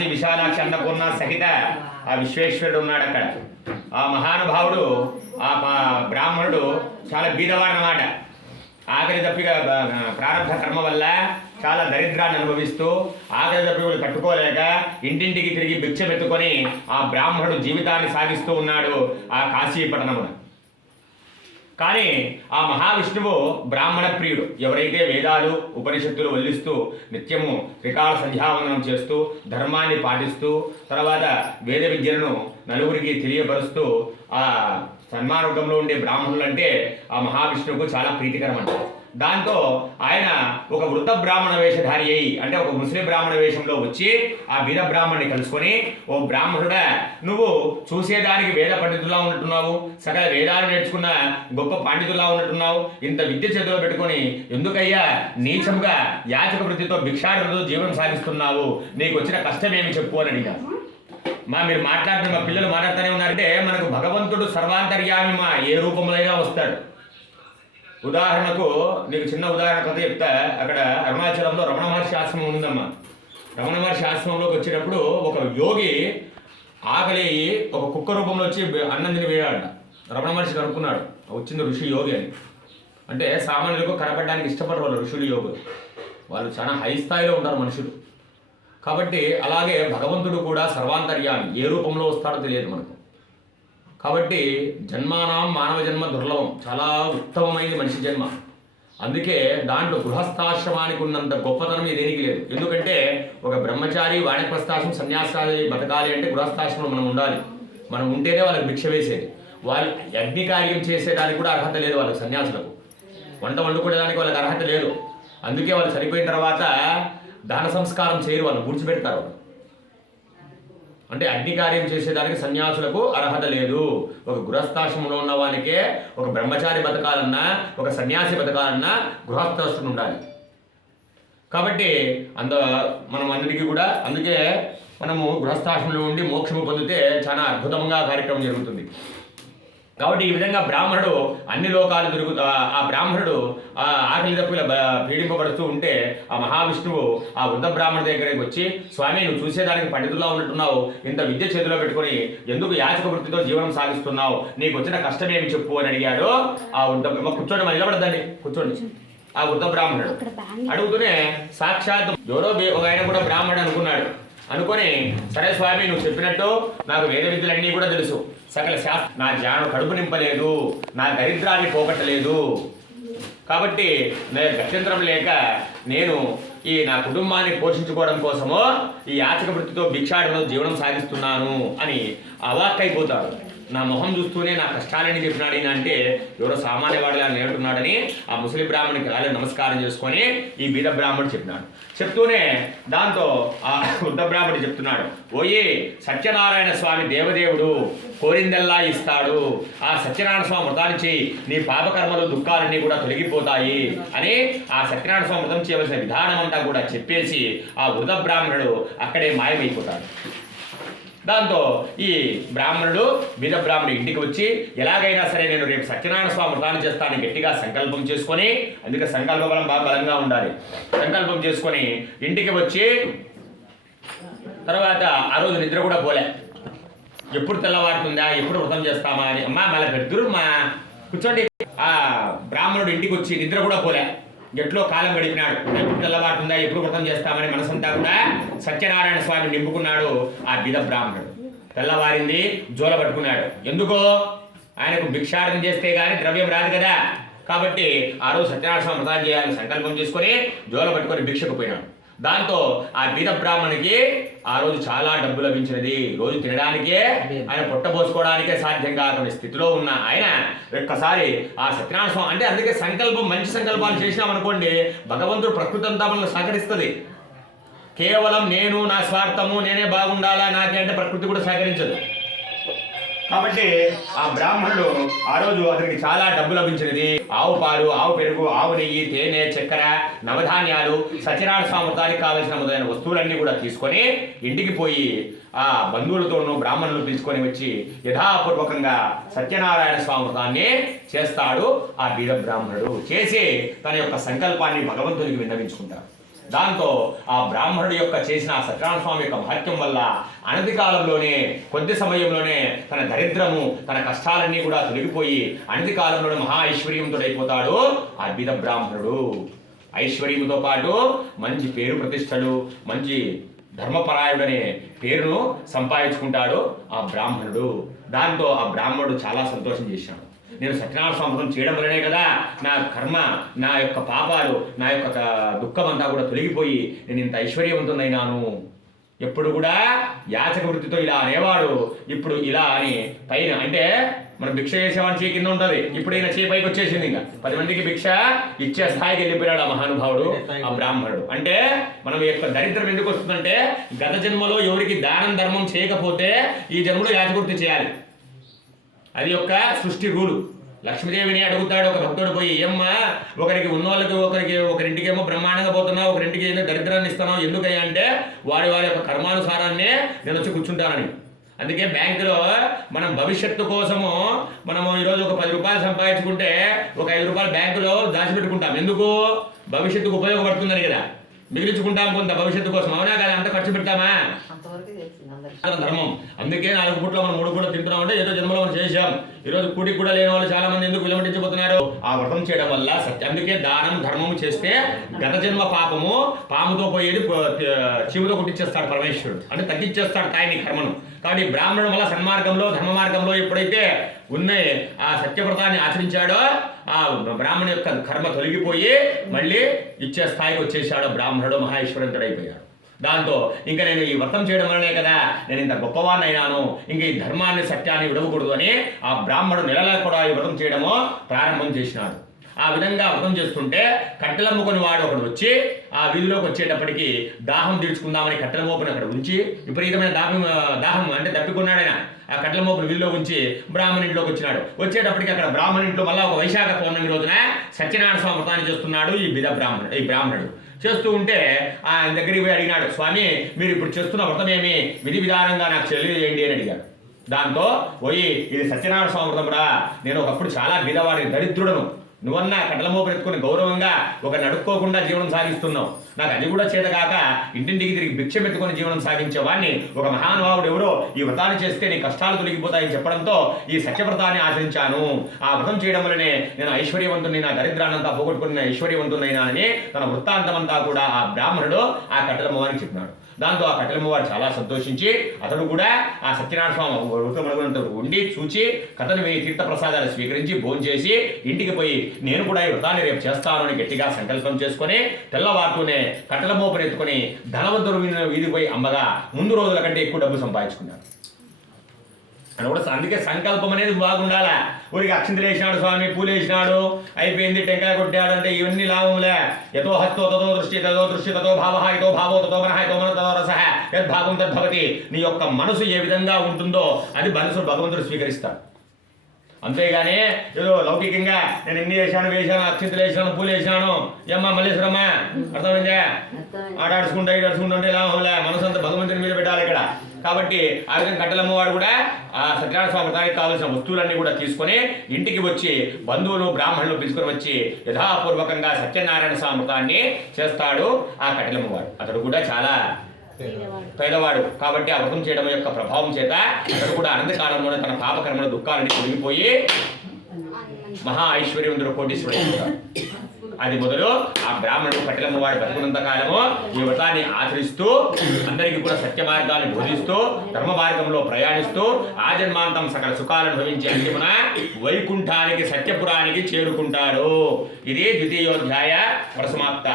కాశీ విశాలాక్షి అన్నపూర్ణ సహిత ఆ విశ్వేశ్వరుడు ఉన్నాడు అక్కడ. ఆ మహానుభావుడు ఆ బ్రాహ్మణుడు చాలా బీదవాడు అన్నమాట ఆకలి తప్పిగా ప్రారంభ కర్మ వల్ల చాలా దరిద్రాన్ని అనుభవిస్తూ ఆకలి తప్పిగా కట్టుకోలేక ఇంటింటికి తిరిగి భిక్షమెత్తుకొని ఆ బ్రాహ్మణుడు జీవితాన్ని సాగిస్తూ ఉన్నాడు ఆ కాశీపట్టణమున. కానీ ఆ మహావిష్ణువు బ్రాహ్మణ ప్రియుడు. ఎవరైతే వేదాలు ఉపనిషత్తులు వల్లిస్తూ నిత్యము త్రికాల సంధ్యావందనం చేస్తూ ధర్మాన్ని పాటిస్తూ తర్వాత వేద విద్యలను నలుగురికి తెలియపరుస్తూ ఆ సన్మార్గంలో ఉండే బ్రాహ్మణులు అంటే ఆ మహావిష్ణువుకు చాలా ప్రీతికరం అంటారు దాంతో ఆయన ఒక వృద్ధ బ్రాహ్మణ వేషధారి అయి అంటే ఒక ముస్లిం బ్రాహ్మణ వేషంలో వచ్చి ఆ వీర బ్రాహ్మణ్ణి కలుసుకొని ఓ బ్రాహ్మణుడా నువ్వు చూసేదానికి వేద పండితులా ఉన్నట్టున్నావు సకల వేదాలు నేర్చుకున్న గొప్ప పండితులా ఉన్నట్టున్నావు ఇంత విద్య చేతిలో పెట్టుకొని ఎందుకయ్యా నీచముగా యాచక వృత్తితో భిక్షాటనతో జీవనం సాగిస్తున్నావు? నీకు వచ్చిన కష్టమేమి చెప్పు అని అడిగాను మా మీరు మాట్లాడుతున్న మా పిల్లలు మాట్లాడుతూనే ఉన్నారంటే మనకు భగవంతుడు సర్వాంతర్యామి మా ఏ రూపంలోనైనా వస్తాడు. ఉదాహరణకు నీకు చిన్న ఉదాహరణ కథ చెప్తా. అక్కడ అరుణాచలంలో రమణ మహర్షి ఆశ్రమం ఉందమ్మా. రమణ మహర్షి ఆశ్రమంలోకి వచ్చేటప్పుడు ఒక యోగి ఆకలి ఒక కుక్క రూపంలో వచ్చి అన్నం తిని వేయాడ రమణ మహర్షి కనుక్కున్నాడు. వచ్చింది ఋషి యోగి అని. అంటే సామాన్యులకు కనపడడానికి ఇష్టపడరు వాళ్ళు ఋషులు యోగులు. వాళ్ళు చాలా హై స్థాయిలో ఉంటారు మనుషులు. కాబట్టి అలాగే భగవంతుడు కూడా సర్వాంతర్యాన్ని ఏ రూపంలో వస్తాడో తెలియదు మనకు. కాబట్టి జన్మానాం మానవ జన్మ దుర్లభం. చాలా ఉత్తమమైనది మనిషి జన్మ. అందుకే దాంట్లో గృహస్థాశ్రమానికి ఉన్నంత గొప్పతనం దేనికి లేదు. ఎందుకంటే ఒక బ్రహ్మచారి వాణిప్రస్థాశ్రమం సన్యాసాలి బతకాలి అంటే గృహస్థాశ్రమం మనం ఉండాలి. మనం ఉంటేనే వాళ్ళకి భిక్ష వేసేది. వాళ్ళు అగ్ని కార్యం చేసేదానికి కూడా అర్హత లేదు వాళ్ళకి సన్యాసులకు. వంట వండుకునేదానికి వాళ్ళకి అర్హత లేదు. అందుకే వాళ్ళు చనిపోయిన తర్వాత దాన సంస్కారం చేయరు వాళ్ళు గుడిచిపెడతారు వాళ్ళు. అంటే అగ్ని కార్యం చేసేదానికి సన్యాసులకు అర్హత లేదు. ఒక గృహస్థాశ్రమంలో ఉన్న వానికే ఒక బ్రహ్మచారి బతకాలన్నా ఒక సన్యాసి బతకాలన్నా గృహస్థాశ్రమం ఉండాలి. కాబట్టి అంద మనం అందరికీ కూడా అందుకే మనము గృహస్థాశ్రమంలో ఉండి మోక్షము పొందితే చాలా అద్భుతంగా కార్యక్రమం జరుగుతుంది. కాబట్టి ఈ విధంగా బ్రాహ్మణుడు అన్ని లోకాలు తిరుగుతూ ఆ బ్రాహ్మణుడు ఆ ఆకలి తప్పుల పీడింపబడుతూ ఉంటే ఆ మహావిష్ణువు ఆ వృద్ధ బ్రాహ్మణ దగ్గరికి వచ్చి స్వామి నువ్వు చూసేదానికి పండితుల్లో ఉన్నట్టున్నావు. ఇంత విద్య చేతిలో పెట్టుకొని ఎందుకు యాచక వృత్తితో జీవనం సాగిస్తున్నావు? నీకు వచ్చిన కష్టం ఏమి చెప్పు అని అడిగాడు ఆ వృద్ధ కూర్చోండి మరి నిలబడద్దండి. కూర్చోండి. ఆ వృద్ధ బ్రాహ్మణుడు అడుగుతూనే సాక్షాత్ ఎవరో ఒక ఆయన కూడా బ్రాహ్మణుడు అనుకున్నాడు. అనుకొని సరే స్వామి నువ్వు చెప్పినట్టు నాకు వేద విద్యలన్నీ కూడా తెలుసు. సకల శాస్త్ర నా జ్ఞానం కడుపు నింపలేదు నా దరిద్రాన్ని పోగొట్టలేదు. కాబట్టి నేను గత్యంతరం లేక నేను ఈ నా కుటుంబాన్ని పోషించుకోవడం కోసమో ఈ యాచక వృత్తితో భిక్షాటనతో జీవనం సాగిస్తున్నాను అని అవాక్కైపోతాడు నా మొహం చూస్తూనే నా కష్టాలని చెప్పినాడు అంటే ఎవరో సామాన్య వాడిలా నేర్చున్నాడని ఆ ముసలి బ్రాహ్మణికి కాలే నమస్కారం చేసుకొని ఈ బీద బ్రాహ్మణుడు చెప్పినాడు. చెప్తూనే దాంతో ఆ వృద్ధ బ్రాహ్మణుడు చెప్తున్నాడు ఓయే సత్యనారాయణ స్వామి దేవదేవుడు కోరిందల్లా ఇస్తాడు. ఆ సత్యనారాయణ స్వామి వ్రతాన్ని చేయి నీ పాపకర్మలు దుఃఖాలన్నీ కూడా తొలగిపోతాయి అని ఆ సత్యనారాయణ స్వామి వ్రతం చేయవలసిన విధానం అంతా కూడా చెప్పేసి ఆ వృద్ధ బ్రాహ్మణుడు అక్కడే మాయమైపోతాడు. దాంతో ఈ బ్రాహ్మణుడు మీద బ్రాహ్మణుడు ఇంటికి వచ్చి ఎలాగైనా సరే నేను రేపు సత్యనారాయణ స్వామి వ్రతాన్ని చేస్తానని గట్టిగా సంకల్పం చేసుకొని అందుకే సంకల్ప బలం బాగా బలంగా ఉండాలి. సంకల్పం చేసుకొని ఇంటికి వచ్చి తర్వాత ఆ రోజు నిద్ర కూడా పోలే. ఎప్పుడు తెల్లవారుతుందా ఎప్పుడు వ్రతం చేస్తామా అని అమ్మా మళ్ళీ పెద్దరు మా కూర్చోండి. ఆ బ్రాహ్మణుడు ఇంటికి వచ్చి నిద్ర కూడా పోలే. ఎట్లో కాలం గడిపినాడు. తెల్లవారుతుందా? ఎప్పుడు వ్రతం చేస్తామని మనసంతా కూడా సత్యనారాయణ స్వామి నింపుకున్నాడు ఆ బిద బ్రాహ్మణుడు. తెల్లవారింది జోల పట్టుకున్నాడు. ఎందుకో? ఆయనకు భిక్షాటన చేస్తే కానీ ద్రవ్యం రాదు కదా. కాబట్టి ఆ రోజు సత్యనారాయణ స్వామి వ్రతాలు చేయాలని సంకల్పం చేసుకొని జోల పట్టుకొని భిక్షకు పోయినాడు. దాంతో ఆ బీద బ్రాహ్మణునికి ఆ రోజు చాలా డబ్బు లభించినది. రోజు తినడానికే ఆయన పొట్టబోసుకోవడానికే సాధ్యం కాకుండా స్థితిలో ఉన్న ఆయన ఒక్కసారి ఆ సత్యనారాయణ స్వామి అంటే అందుకే సంకల్పం మంచి సంకల్పాలు చేసినామనుకోండి భగవంతుడు ప్రకృతి అంతా మనల్ని సహకరిస్తుంది. కేవలం నేను నా స్వార్థము నేనే బాగుండాలా నాకే అంటే ప్రకృతి కూడా సహకరించదు. కాబట్టి ఆ బ్రాహ్మణుడు ఆ రోజు అతనికి చాలా డబ్బు లభించినది. ఆవు పాలు ఆవు పెరుగు ఆవు నెయ్యి తేనె చక్కెర నవధాన్యాలు సత్యనారాయణ స్వామి వ్రతానికి కావలసిన మొదలైన వస్తువులన్నీ కూడా తీసుకొని ఇంటికి పోయి ఆ బంధువులతోనూ బ్రాహ్మణులు తీసుకొని వచ్చి యథాపూర్వకంగా సత్యనారాయణ స్వామి చేస్తాడు ఆ బీద బ్రాహ్మణుడు. చేసి తన యొక్క సంకల్పాన్ని భగవంతునికి విన్నవించుకుంటాడు. దాంతో ఆ బ్రాహ్మణుడి యొక్క చేసిన సత్యనారాయణ స్వామి యొక్క మహత్యం వల్ల అనతి కాలంలోనే కొద్ది సమయంలోనే తన దరిద్రము తన కష్టాలన్నీ కూడా తొలగిపోయి అనతి కాలంలోనే మహా ఐశ్వర్యంతో అయిపోతాడు ఆ బీద బ్రాహ్మణుడు. ఐశ్వర్యంతో పాటు మంచి పేరు ప్రతిష్టలు మంచి ధర్మపరాయుడనే పేరును సంపాదించుకుంటాడు ఆ బ్రాహ్మణుడు. దాంతో ఆ బ్రాహ్మణుడు చాలా సంతోషం చేశాడు. నేను సత్యనారాయణ స్వామి చేయడం వలనే కదా నా కర్మ నా యొక్క పాపాలు నా యొక్క దుఃఖం అంతా కూడా తొలగిపోయి నేను ఇంత ఐశ్వర్యవంతునైనాను ఎప్పుడు కూడా యాచక వృత్తితో ఇలా అనేవాడు ఇప్పుడు ఇలా అని పైన అంటే మనం భిక్ష చేసేవాడి చేయి కింద ఉంటుంది. ఇప్పుడు ఈయన చేయి పైకి వచ్చేసింది ఇంకా. పది మందికి భిక్ష ఇచ్చే స్థాయికి వెళ్ళిపోయాడు ఆ మహానుభావుడు ఆ బ్రాహ్మణుడు. అంటే మనం యొక్క దరిద్రం ఎందుకు వస్తుందంటే గత జన్మలో ఎవరికి దానం ధర్మం చేయకపోతే ఈ జన్మలో యాచకృతి చేయాలి. అది యొక్క సృష్టి రూలు. లక్ష్మీదేవిని అడుగుతాడు ఒక భక్తుడు పోయి ఏమ్మా ఒకరికి ఉన్నోళ్ళకి ఒకరికి ఒకరింటికేమో బ్రహ్మాండంగా పోతున్నావు ఒకరింటికి ఏదో దరిద్రాన్ని ఇస్తున్నావు ఎందుకయ్యా? అంటే వారి వారి యొక్క కర్మానుసారాన్నే నేను వచ్చి కూర్చుంటానని. అందుకే బ్యాంకులో మనం భవిష్యత్తు కోసము మనము ఈరోజు ఒక పది రూపాయలు సంపాదించుకుంటే ఒక ఐదు రూపాయలు బ్యాంకులో దాచిపెట్టుకుంటాం. ఎందుకు? భవిష్యత్తుకు ఉపయోగపడుతుందని కదా. మిగిలించుకుంటాం కొంత భవిష్యత్తు కోసం. అవునా కదా? అంత ఖర్చు పెడతామా అంతవరకు తెలిసింది అందరికి మన ధర్మం. అందుకే నాలుగు పూట్ల మనం మూడు పూట తింటున్నాం అంటే ఏదో జన్మలో మనం చేశాం. ఈ రోజు కూడి కూడా లేని వాళ్ళు చాలా మంది ఎందుకు విలమటించిపోతున్నారు ఆ వ్రతం చేయడం వల్ల సత్య అందుకే దానం ధర్మం చేస్తే గత జన్మ పాపము పాముతో పోయేది ప- కుట్టించేస్తాడు పరమేశ్వరుడు. అంటే తగ్గించేస్తాడు తాయిని కర్మను. కాబట్టి బ్రాహ్మణుడు వల్ల సన్మార్గంలో ధర్మ మార్గంలో ఎప్పుడైతే ఉన్నే ఆ సత్యవ్రతాన్ని ఆచరించాడో ఆ బ్రాహ్మణ యొక్క కర్మ తొలగిపోయి మళ్ళీ ఇచ్చే స్థాయికి వచ్చేసాడు బ్రాహ్మణుడు మహేశ్వరంతుడైపోయాడు దాంతో ఇంకా నేను ఈ వ్రతం చేయడం వల్లనే కదా నేను ఇంత గొప్పవాన్ని అయినాను ఇంకా ఈ ధర్మాన్ని సత్యాన్ని విడవకూడదు అని ఆ బ్రాహ్మడు నెలలా కూడా ఈ వ్రతం చేయడము ప్రారంభం చేసినాడు. ఆ విధంగా వ్రతం చేస్తుంటే కట్టెలమ్ముకొని వాడు ఒకడు వచ్చి ఆ వీధిలోకి వచ్చేటప్పటికి దాహం తీర్చుకుందామని కట్టెల మోపుని అక్కడ ఉంచి విపరీతమైన దాహం దాహం అంటే తప్పికున్నాడు ఆయన. ఆ కట్టెల మోపుని వీధిలో ఉంచి బ్రాహ్మణ ఇంట్లోకి వచ్చినాడు. వచ్చేటప్పటికి అక్కడ బ్రాహ్మణ ఇంట్లో మళ్ళా ఒక వైశాఖ పౌర్ణమి రోజున సత్యనారాయణ స్వామి వ్రతాన్ని చేస్తున్నాడు ఈ బిద బ్రాహ్మణుడు ఈ బ్రాహ్మణుడు. చేస్తూ ఉంటే ఆయన దగ్గరికి పోయి అడిగినాడు స్వామి మీరు ఇప్పుడు చేస్తున్న వ్రతం ఏమి విధి విధానంగా నాకు తెలియజేయండి అని అడిగాడు. దాంతో పోయి ఇది సత్యనారాయణ స్వామి వ్రతమురా నేను ఒకప్పుడు చాలా బీదవాడిని దరిద్రుడను. నువ్వన్నా కట్టల మోపు ఎత్తుకుని గౌరవంగా ఒక నడుక్కోకుండా జీవనం సాగిస్తున్నావు. నాకు అది కూడా చేతగాక ఇంటింటికి తిరిగి భిక్ష పెట్టుకుని జీవనం సాగించే వాడిని ఒక మహానుభావుడు ఎవరో ఈ వ్రతాన్ని చేస్తే నీ కష్టాలు తొలగిపోతాయని చెప్పడంతో ఈ సత్యవ్రతాన్ని ఆచరించాను. ఆ వ్రతం చేయడం వల్లనే నేను ఐశ్వర్యవంతుని నా దరిద్రాన్నంతా పోగొట్టుకుని ఐశ్వర్యవంతునైనానని తన వృత్తాంతమంతా కూడా ఆ బ్రాహ్మణుడు ఆ కట్టెల మోవానికి చెప్పినాడు. దాంతో ఆ కట్టెలమ్మవారు చాలా సంతోషించి అతడు కూడా ఆ సత్యనారాయణ స్వామి వృతమరుగునంత ఉండి చూచి కథను వేయి తీర్థ ప్రసాదాలు స్వీకరించి భోంచేసి ఇంటికి పోయి నేను కూడా ఈ వ్రతాన్ని రేపు చేస్తాను అని గట్టిగా సంకల్పం చేసుకొని తెల్లవారుతూనే కట్టెల మోపరు ధనవంతుడు వీధి- పోయి అమ్మగా ముందు రోజుల కంటే ఎక్కువ డబ్బు సంపాదించుకున్నాడు అని కూడా అందుకే సంకల్పం అనేది బాగుండాలా. ఊరికి అక్షింతలు వేసినాడు స్వామి పూలు వేసినాడు అయిపోయింది టెంకాయ కొట్టాడు అంటే ఇవన్నీ లాభంలే యతో హస్తో తదో దృష్టి తదో దృష్టి తదో భావ ఇతో భావో తదో మనః ఇతో మన తదో రస. యద్భావం తద్భవతి. నీ యొక్క మనసు ఏ విధంగా ఉంటుందో అది మనసు భగవంతుడు స్వీకరిస్తాడు. అంతేగాని ఏదో లౌకికంగా నేను ఎన్ని వేసాను వేసాను అక్షంతలు వేసాను పూలు వేసాను ఏమ్మా మల్లేశ్వరమ్మ అర్థమైందా? ఈడాడుచుకుంటా ఉంటే లాభంలే మనసు అంతా భగవంతుని మీద పెట్టాలి ఇక్కడ. కాబట్టి ఆ విధంగా కట్టలమ్మవాడు కూడా ఆ సత్యనారాయణ స్వామి వ్రతానికి కావాల్సిన వస్తువులన్నీ కూడా తీసుకొని ఇంటికి వచ్చి బంధువులు బ్రాహ్మణులు తీసుకొని వచ్చి యథాపూర్వకంగా సత్యనారాయణ స్వామి వ్రతాన్ని చేస్తాడు ఆ కట్టెలమ్మవాడు అతడు కూడా చాలా పేదవాడు. కాబట్టి ఆ వ్రతం చేయడం యొక్క ప్రభావం చేత అతడు కూడా అనంతకాలంలోనే తన పాపకర్మల దుఃఖాలని తొలగిపోయి మహా ఐశ్వర్యవంతుడు కోటీశ్వరుడు అది మొదలు ఆ బ్రాహ్మణుడు కట్టెలమ్మ వాడు బతుకున్నంత కాలము ఈ వ్రతాన్ని ఆచరిస్తూ అందరికీ కూడా సత్య మార్గాన్ని బోధిస్తూ ధర్మ మార్గంలో ప్రయాణిస్తూ ఆ జన్మాంతం సకల సుఖాలను భవించి అంతిమన వైకుంఠానికి సత్యపురానికి చేరుకుంటాడు. ఇది ద్వితీయోధ్యాయ ప్రసమాప్త.